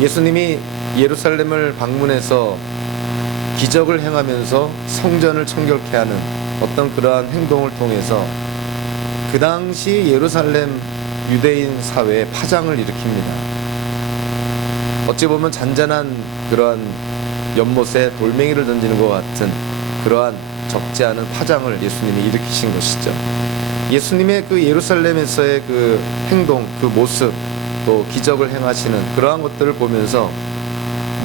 예수님이 예루살렘을 방문해서 기적을 행하면서 성전을 청결케 하는 어떤 그러한 행동을 통해서 그 당시 예루살렘 유대인 사회에 파장을 일으킵니다. 어찌 보면 잔잔한 그러한 연못에 돌멩이를 던지는 것 같은 그러한 적지 않은 파장을 예수님이 일으키신 것이죠. 예수님의 그 예루살렘에서의 그 행동, 그 모습, 또 기적을 행하시는 그러한 것들을 보면서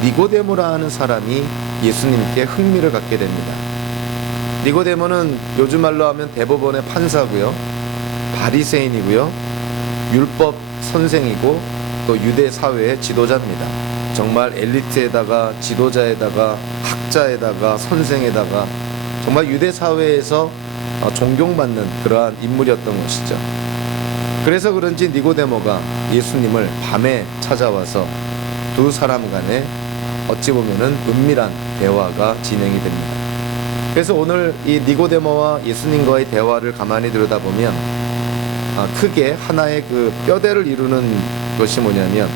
니고데모라 하는 사람이 예수님께 흥미를 갖게 됩니다. 니고데모는 요즘 말로 하면 대법원의 판사고요, 바리새인이고요, 율법 선생이고 또 유대 사회의 지도자입니다. 정말 엘리트에다가 지도자에다가 학자에다가 선생에다가 정말 유대 사회에서 존경받는 그러한 인물이었던 것이죠. 그래서 그런지 니고데모가 예수님을 밤에 찾아와서 두 사람 간에 어찌 보면은 은밀한 대화가 진행이 됩니다. 그래서 오늘 이 니고데모와 예수님과의 대화를 가만히 들여다보면 크게 하나의 그 뼈대를 이루는 것이 뭐냐면,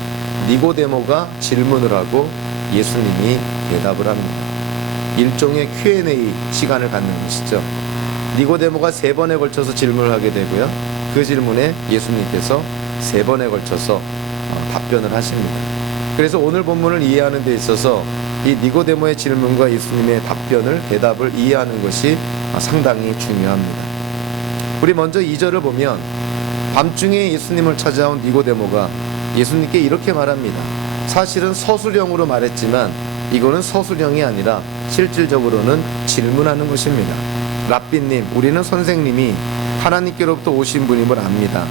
니고데모가 질문을 하고 예수님이 대답을 합니다. 일종의 Q&A 시간을 갖는 것이죠. 니고데모가 3번에 걸쳐서 질문을 하게 되고요, 그 질문에 예수님께서 3번에 걸쳐서 답변을 하십니다. 그래서 오늘 본문을 이해하는 데 있어서 이 니고데모의 질문과 예수님의 대답을 이해하는 것이 상당히 중요합니다. 우리 먼저 2절을 보면, 밤중에 예수님을 찾아온 니고데모가 예수님께 이렇게 말합니다. 사실은 서술형으로 말했지만 이거는 서술형이 아니라 실질적으로는 질문하는 것입니다. 랍비님, 우리는 선생님이 하나님께로부터 오신 분임을 압니다.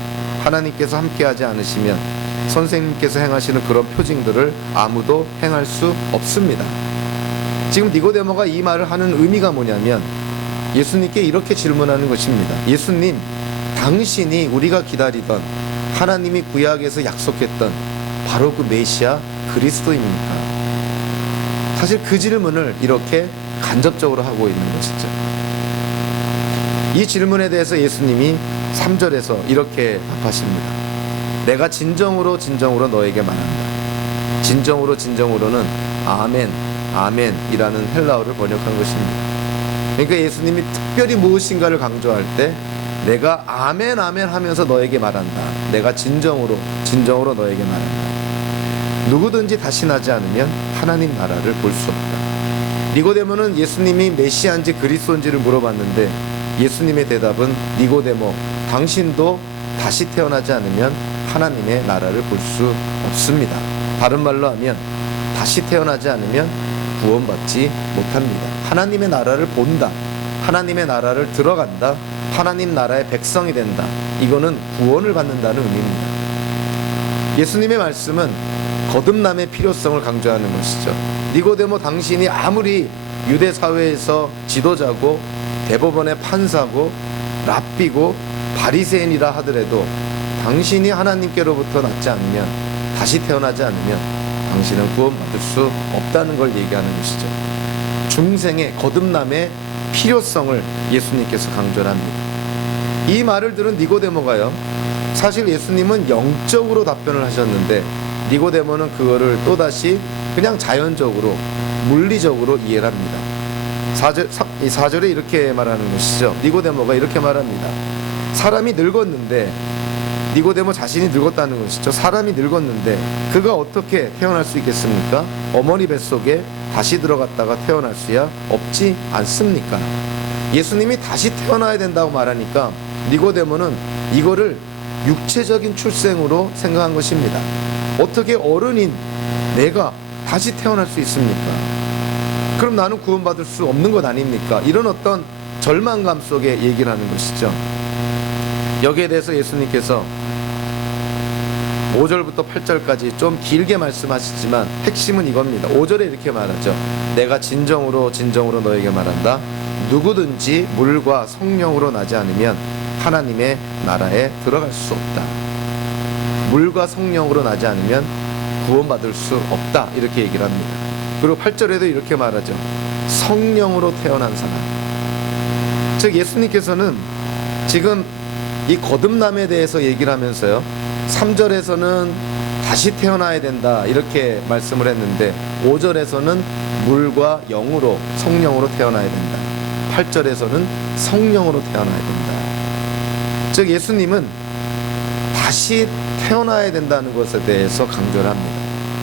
하나님께서 함께하지 않으시면 선생님께서 행하시는 그런 표징들을 아무도 행할 수 없습니다. 지금 니고데모가 이 말을 하는 의미가 뭐냐면, 예수님께 이렇게 질문하는 것입니다. 예수님, 당신이 우리가 기다리던 하나님이 구약에서 약속했던 바로 그 메시아 그리스도입니까? 사실 그 질문을 이렇게 간접적으로 하고 있는 것이죠. 이 질문에 대해서 예수님이 3절에서 이렇게 답하십니다. 내가 진정으로 너에게 말한다. 진정으로는 아멘, 아멘이라는 헬라어를 번역한 것입니다. 그러니까 예수님이 특별히 무엇인가를 강조할 때 내가 아멘 하면서 너에게 말한다. 내가 진정으로 너에게 말한다. 누구든지 다신하지 않으면 하나님 나라를 볼 수 없다. 니고데모는 예수님이 메시아인지 그리스도인지를 물어봤는데 예수님의 대답은, 니고데모, 당신도 다시 태어나지 않으면 하나님의 나라를 볼 수 없습니다. 다른 말로 하면 다시 태어나지 않으면 구원받지 못합니다. 하나님의 나라를 본다, 하나님의 나라를 들어간다, 하나님 나라의 백성이 된다, 이거는 구원을 받는다는 의미입니다. 예수님의 말씀은 거듭남의 필요성을 강조하는 것이죠. 니고데모, 당신이 아무리 유대 사회에서 지도자고 대법원의 판사고 랍비고 바리새인이라 하더라도 당신이 하나님께로부터 낳지 않으면, 다시 태어나지 않으면 당신은 구원받을 수 없다는 걸 얘기하는 것이죠. 중생의 거듭남의 필요성을 예수님께서 강조를 합니다. 이 말을 들은 니고데모가요, 사실 예수님은 영적으로 답변을 하셨는데 니고데모는 그거를 또다시 그냥 자연적으로 물리적으로 이해를 합니다. 4절에 이렇게 말하는 것이죠. 니고데모가 이렇게 말합니다. 사람이 늙었는데, 니고데모 자신이 늙었다는 것이죠. 사람이 늙었는데 그가 어떻게 태어날 수 있겠습니까? 어머니 뱃속에 다시 들어갔다가 태어날 수야 없지 않습니까? 예수님이 다시 태어나야 된다고 말하니까 니고데모는 이거를 육체적인 출생으로 생각한 것입니다. 어떻게 어른인 내가 다시 태어날 수 있습니까? 그럼 나는 구원받을 수 없는 것 아닙니까? 이런 어떤 절망감 속에 얘기를 하는 것이죠. 여기에 대해서 예수님께서 5절부터 8절까지 좀 길게 말씀하시지만 핵심은 이겁니다. 5절에 이렇게 말하죠. 내가 진정으로 너에게 말한다. 누구든지 물과 성령으로 나지 않으면 하나님의 나라에 들어갈 수 없다. 물과 성령으로 나지 않으면 구원받을 수 없다, 이렇게 얘기를 합니다. 그리고 8절에도 이렇게 말하죠. 성령으로 태어난 사람. 즉 예수님께서는 지금 이 거듭남에 대해서 얘기를 하면서요, 3절에서는 다시 태어나야 된다 이렇게 말씀을 했는데 5절에서는 물과 영으로 성령으로 태어나야 된다. 8절에서는 성령으로 태어나야 된다. 즉 예수님은 다시 태어나야 된다는 것에 대해서 강조를 합니다.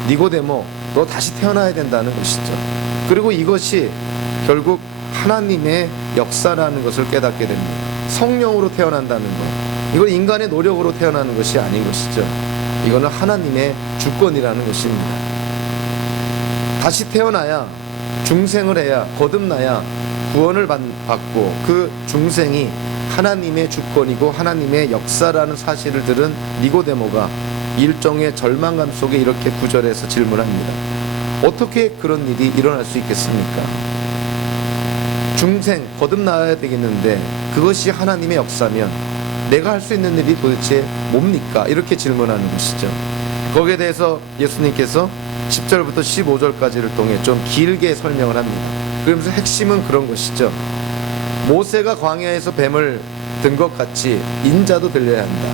니고데모, 너 다시 태어나야 된다는 것이죠. 그리고 이것이 결국 하나님의 역사라는 것을 깨닫게 됩니다. 성령으로 태어난다는 것, 이건 인간의 노력으로 태어나는 것이 아닌 것이죠. 이거는 하나님의 주권이라는 것입니다. 다시 태어나야, 중생을 해야, 거듭나야 구원을 받고 그 중생이 하나님의 주권이고 하나님의 역사라는 사실을 들은 니고데모가 일종의 절망감 속에 이렇게 9절에서 질문합니다. 어떻게 그런 일이 일어날 수 있겠습니까? 중생, 거듭나야 되겠는데 그것이 하나님의 역사면 내가 할 수 있는 일이 도대체 뭡니까? 이렇게 질문하는 것이죠. 거기에 대해서 예수님께서 10절부터 15절까지를 통해 좀 길게 설명을 합니다. 그러면서 핵심은 그런 것이죠. 모세가 광야에서 뱀을 든 것 같이 인자도 들려야 한다.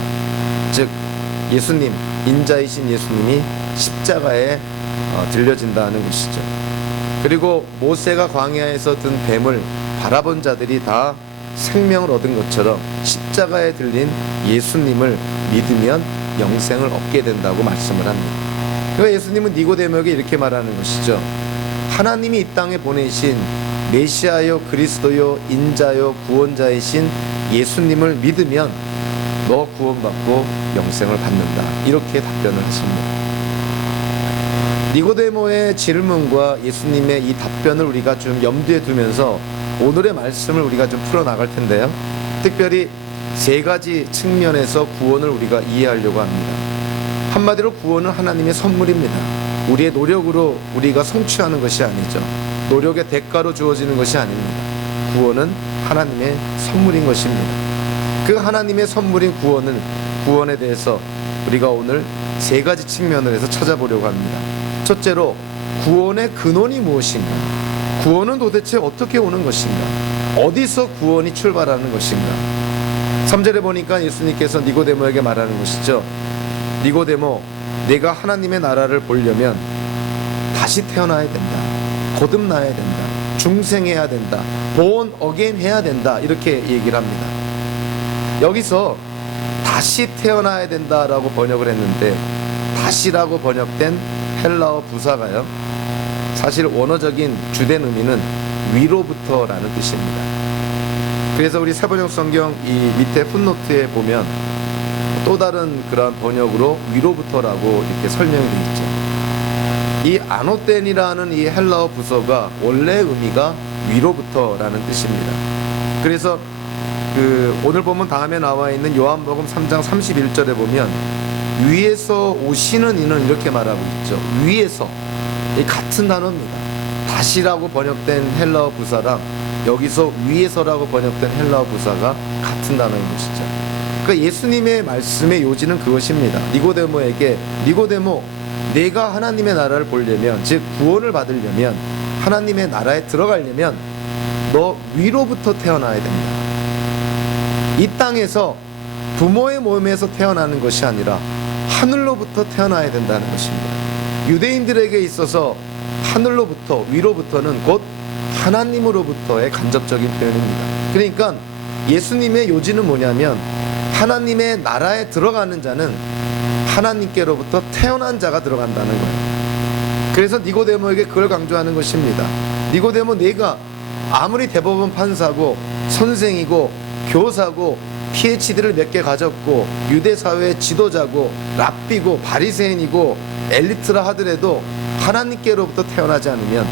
즉 예수님, 인자이신 예수님이 십자가에 들려진다는 것이죠. 그리고 모세가 광야에서 든 뱀을 바라본 자들이 다 생명을 얻은 것처럼 십자가에 들린 예수님을 믿으면 영생을 얻게 된다고 말씀을 합니다. 그러니까 예수님은 니고데모에게 이렇게 말하는 것이죠. 하나님이 이 땅에 보내신 메시아요, 그리스도요, 인자요, 구원자이신 예수님을 믿으면 너 구원받고 영생을 받는다. 이렇게 답변을 하십니다. 니고데모의 질문과 예수님의 이 답변을 우리가 좀 염두에 두면서 오늘의 말씀을 우리가 좀 풀어나갈 텐데요. 특별히 세 가지 측면에서 구원을 우리가 이해하려고 합니다. 한마디로 구원은 하나님의 선물입니다. 우리의 노력으로 우리가 성취하는 것이 아니죠. 노력의 대가로 주어지는 것이 아닙니다. 구원은 하나님의 선물인 것입니다. 그 하나님의 선물인 구원에 대해서 우리가 오늘 세 가지 측면을 해서 찾아보려고 합니다. 첫째로 구원의 근원이 무엇인가? 구원은 도대체 어떻게 오는 것인가? 어디서 구원이 출발하는 것인가? 3절에 보니까 예수님께서 니고데모에게 말하는 것이죠. 니고데모, 내가 하나님의 나라를 보려면 다시 태어나야 된다. 거듭나야 된다. 중생해야 된다. born again 해야 된다. 이렇게 얘기를 합니다. 여기서 다시 태어나야 된다라고 번역을 했는데 다시라고 번역된 헬라어 부사가요. 사실 원어적인 주된 의미는 위로부터라는 뜻입니다. 그래서 우리 세번역 성경 이 밑에 풋노트에 보면 또 다른 그러한 번역으로 위로부터라고 이렇게 설명이 되어 있죠. 이 아노텐이라는 이 헬라어 부서가 원래 의미가 위로부터라는 뜻입니다. 그래서 오늘 보면 다음에 나와 있는 요한복음 3장 31절에 보면 위에서 오시는 이는 이렇게 말하고 있죠. 위에서, 이 같은 단어입니다. 다시라고 번역된 헬라어 부사랑 여기서 위에서라고 번역된 헬라어 부사가 같은 단어인 것이죠. 그러니까 예수님의 말씀의 요지는 그것입니다. 니고데모에게, 니고데모, 내가 하나님의 나라를 보려면, 즉 구원을 받으려면, 하나님의 나라에 들어가려면 너 위로부터 태어나야 된다. 이 땅에서 부모의 몸에서 태어나는 것이 아니라 하늘로부터 태어나야 된다는 것입니다. 유대인들에게 있어서 하늘로부터, 위로부터는 곧 하나님으로부터의 간접적인 표현입니다. 그러니까 예수님의 요지는 뭐냐면 하나님의 나라에 들어가는 자는 하나님께로부터 태어난 자가 들어간다는 거예요. 그래서 니고데모에게 그걸 강조하는 것입니다. 니고데모, 내가 아무리 대법원 판사고 선생이고 교사고 PhD를 몇 개 가졌고 유대 사회의 지도자고 랍비고 바리새인이고 엘리트라 하더라도 하나님께로부터 태어나지 않으면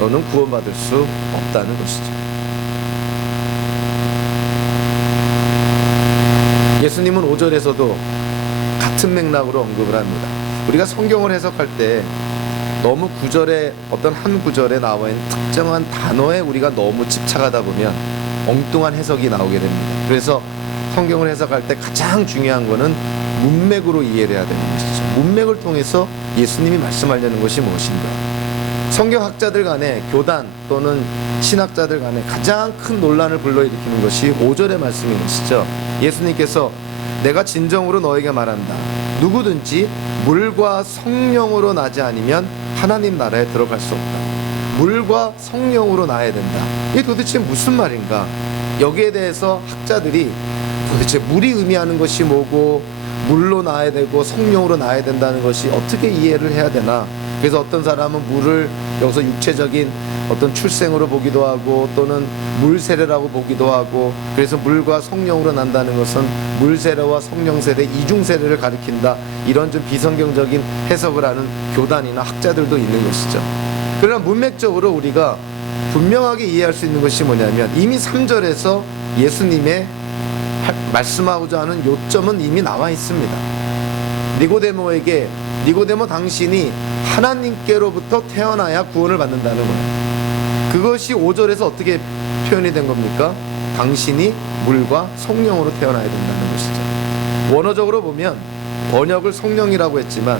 너는 구원받을 수 없다는 것이죠. 예수님은 5절에서도 같은 맥락으로 언급을 합니다. 우리가 성경을 해석할 때 너무 구절에 어떤 한 구절에 나와 있는 특정한 단어에 우리가 너무 집착하다 보면 엉뚱한 해석이 나오게 됩니다. 그래서 성경을 해석할 때 가장 중요한 거는 문맥으로 이해를 해야 되는 것이죠. 문맥을 통해서 예수님이 말씀하려는 것이 무엇인가. 성경학자들 간에 교단 또는 신학자들 간에 가장 큰 논란을 불러일으키는 것이 5절의 말씀인 것이죠. 예수님께서 내가 진정으로 너에게 말한다. 누구든지 물과 성령으로 나지 아니면 하나님 나라에 들어갈 수 없다. 물과 성령으로 나야 된다. 이게 도대체 무슨 말인가? 여기에 대해서 학자들이 도대체 물이 의미하는 것이 뭐고, 물로 나야 되고 성령으로 나야 된다는 것이 어떻게 이해를 해야 되나. 그래서 어떤 사람은 물을 여기서 육체적인 어떤 출생으로 보기도 하고, 또는 물세례라고 보기도 하고, 그래서 물과 성령으로 난다는 것은 물세례와 성령세례, 이중세례를 가리킨다, 이런 좀 비성경적인 해석을 하는 교단이나 학자들도 있는 것이죠. 그러나 문맥적으로 우리가 분명하게 이해할 수 있는 것이 뭐냐면, 이미 3절에서 예수님의 말씀하고자 하는 요점은 이미 나와 있습니다. 니고데모에게, 니고데모 당신이 하나님께로부터 태어나야 구원을 받는다는 거예요. 그것이 5절에서 어떻게 표현이 된 겁니까? 당신이 물과 성령으로 태어나야 된다는 것이죠. 원어적으로 보면 번역을 성령이라고 했지만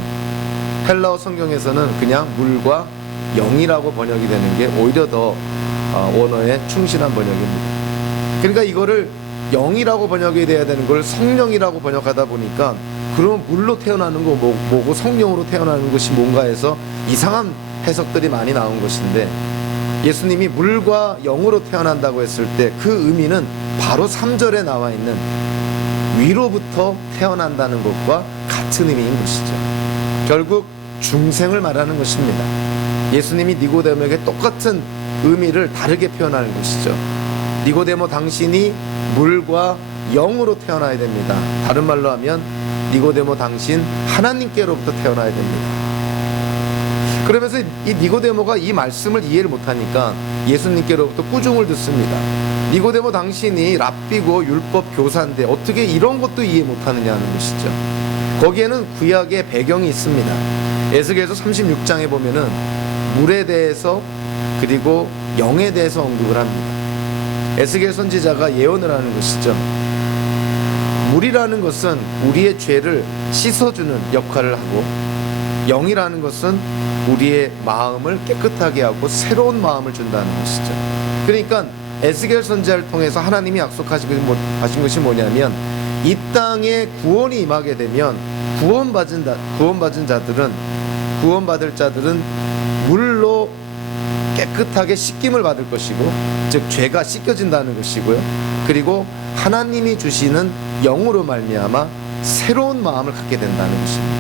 헬라어 성경에서는 그냥 물과 영이라고 번역이 되는 게 오히려 더 원어에 충실한 번역입니다. 그러니까 이거를 영이라고 번역이 돼야 되는 걸 성령이라고 번역하다 보니까, 그럼 물로 태어나는 거 뭐고 성령으로 태어나는 것이 뭔가 해서 이상한 해석들이 많이 나온 것인데, 예수님이 물과 영으로 태어난다고 했을 때 그 의미는 바로 3절에 나와 있는 위로부터 태어난다는 것과 같은 의미인 것이죠. 결국 중생을 말하는 것입니다. 예수님이 니고데모에게 똑같은 의미를 다르게 표현하는 것이죠. 니고데모 당신이 물과 영으로 태어나야 됩니다. 다른 말로 하면 니고데모 당신 하나님께로부터 태어나야 됩니다. 그러면서 이 니고데모가 이 말씀을 이해를 못하니까 예수님께로부터 꾸중을 듣습니다. 니고데모 당신이 랍비고 율법 교사인데 어떻게 이런 것도 이해 못하느냐는 것이죠. 거기에는 구약의 배경이 있습니다. 에스겔서 36장에 보면은 물에 대해서 그리고 영에 대해서 언급을 합니다. 에스겔 선지자가 예언을 하는 것이죠. 물이라는 것은 우리의 죄를 씻어주는 역할을 하고, 영이라는 것은 우리의 마음을 깨끗하게 하고 새로운 마음을 준다는 것이죠. 그러니까 에스겔 선지자를 통해서 하나님이 약속하신 것이 뭐냐면, 이 땅에 구원이 임하게 되면 구원받을 자들은 물로 깨끗하게 씻김을 받을 것이고, 즉 죄가 씻겨진다는 것이고요. 그리고 하나님이 주시는 영으로 말미암아 새로운 마음을 갖게 된다는 것입니다.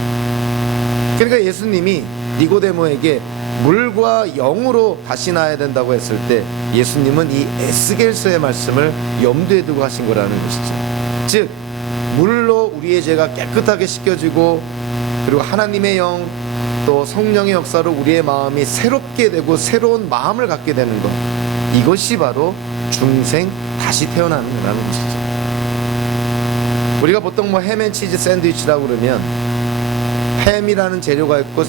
그러니까 예수님이 니고데모에게 물과 영으로 다시 나야 된다고 했을 때, 예수님은 이 에스겔서의 말씀을 염두에 두고 하신 거라는 것이죠. 즉 물로 우리의 죄가 깨끗하게 씻겨지고, 그리고 하나님의 영 또 성령의 역사로 우리의 마음이 새롭게 되고 새로운 마음을 갖게 되는 것, 이것이 바로 중생 다시 태어나는 거라는 것이죠. 우리가 보통 햄앤치즈 샌드위치라고 그러면 햄이라는 재료가 있고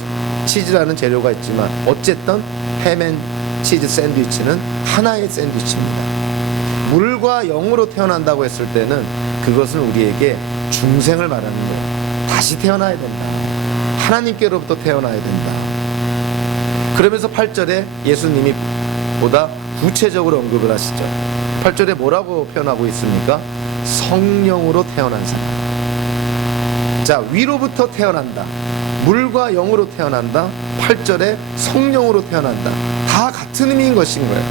치즈라는 재료가 있지만, 어쨌든 햄앤치즈 샌드위치는 하나의 샌드위치입니다. 물과 영으로 태어난다고 했을 때는 그것은 우리에게 중생을 말하는 거예요. 다시 태어나야 된다. 하나님께로부터 태어나야 된다. 그러면서 8절에 예수님이 보다 구체적으로 언급을 하시죠. 8절에 뭐라고 표현하고 있습니까? 성령으로 태어난 사람. 자, 위로부터 태어난다, 물과 영으로 태어난다, 8절에 성령으로 태어난다. 다 같은 의미인 것인 거예요.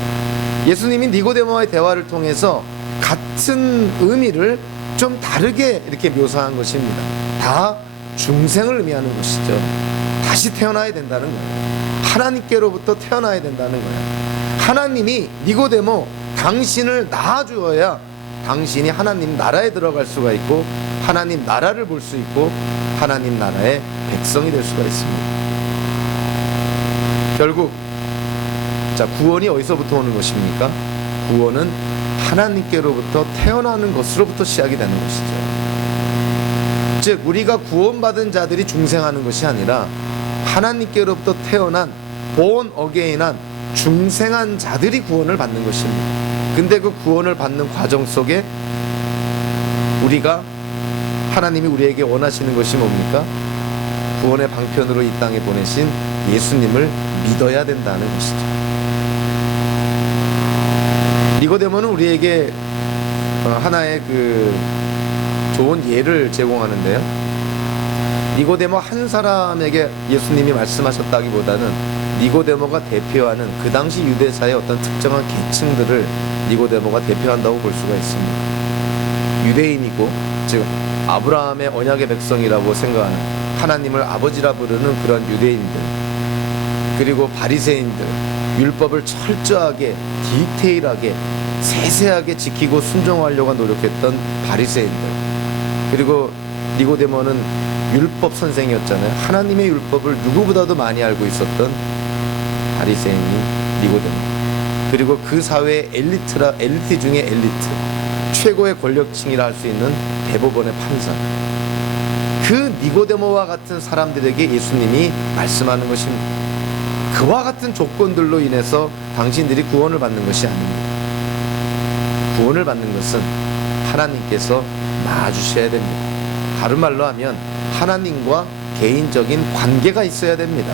예수님이 니고데모와의 대화를 통해서 같은 의미를 좀 다르게 이렇게 묘사한 것입니다. 다 중생을 의미하는 것이죠. 다시 태어나야 된다는 거예요. 하나님께로부터 태어나야 된다는 거예요. 하나님이 니고데모 당신을 낳아주어야 당신이 하나님 나라에 들어갈 수가 있고, 하나님 나라를 볼 수 있고, 하나님 나라의 백성이 될 수가 있습니다. 결국 자, 구원이 어디서부터 오는 것입니까? 구원은 하나님께로부터 태어나는 것으로부터 시작이 되는 것이죠. 즉 우리가 구원받은 자들이 중생하는 것이 아니라 하나님께로부터 태어난 born again한 중생한 자들이 구원을 받는 것입니다. 근데 그 구원을 받는 과정 속에 우리가, 하나님이 우리에게 원하시는 것이 뭡니까? 구원의 방편으로 이 땅에 보내신 예수님을 믿어야 된다는 것이죠. 니고데모는 우리에게 하나의 좋은 예를 제공하는데요. 니고데모 한 사람에게 예수님이 말씀하셨다기보다는 니고데모가 대표하는 그 당시 유대사의 어떤 특정한 계층들을 니고데모가 대표한다고 볼 수가 있습니다. 유대인이고, 즉 아브라함의 언약의 백성이라고 생각하는, 하나님을 아버지라 부르는 그런 유대인들, 그리고 바리새인들, 율법을 철저하게 디테일하게 세세하게 지키고 순종하려고 노력했던 바리새인들, 그리고 니고데모는 율법 선생이었잖아요. 하나님의 율법을 누구보다도 많이 알고 있었던 바리새인이 니고데모, 그리고 그 사회의 엘리트 중에 엘리트, 최고의 권력층이라 할 수 있는 대법원의 판사, 그 니고데모와 같은 사람들에게 예수님이 말씀하는 것입니다. 그와 같은 조건들로 인해서 당신들이 구원을 받는 것이 아닙니다. 구원을 받는 것은 하나님께서 낳아주셔야 됩니다. 다른 말로 하면 하나님과 개인적인 관계가 있어야 됩니다.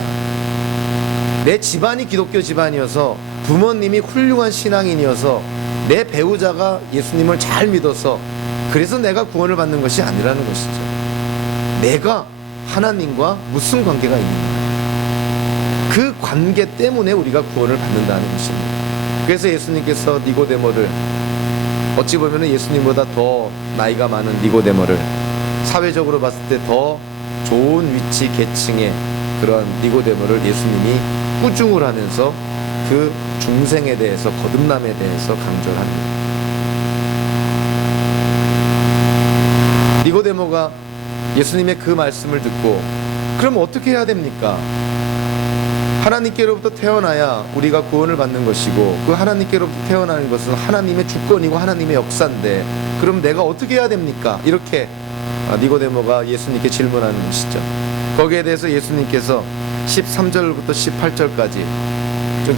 내 집안이 기독교 집안이어서, 부모님이 훌륭한 신앙인이어서, 내 배우자가 예수님을 잘 믿어서 그래서 내가 구원을 받는 것이 아니라는 것이죠. 내가 하나님과 무슨 관계가 있는가, 그 관계 때문에 우리가 구원을 받는다는 것입니다. 그래서 예수님께서 니고데모를, 어찌 보면 예수님보다 더 나이가 많은 니고데모를, 사회적으로 봤을 때 더 좋은 위치 계층의 그런 니고데모를 예수님이 꾸중을 하면서 그 중생에 대해서, 거듭남에 대해서 강조를 합니다. 니고데모가 예수님의 그 말씀을 듣고 그럼 어떻게 해야 됩니까? 하나님께로부터 태어나야 우리가 구원을 받는 것이고, 그 하나님께로부터 태어나는 것은 하나님의 주권이고 하나님의 역사인데 그럼 내가 어떻게 해야 됩니까? 이렇게 니고데모가 예수님께 질문하는 것이죠. 거기에 대해서 예수님께서 13절부터 18절까지 좀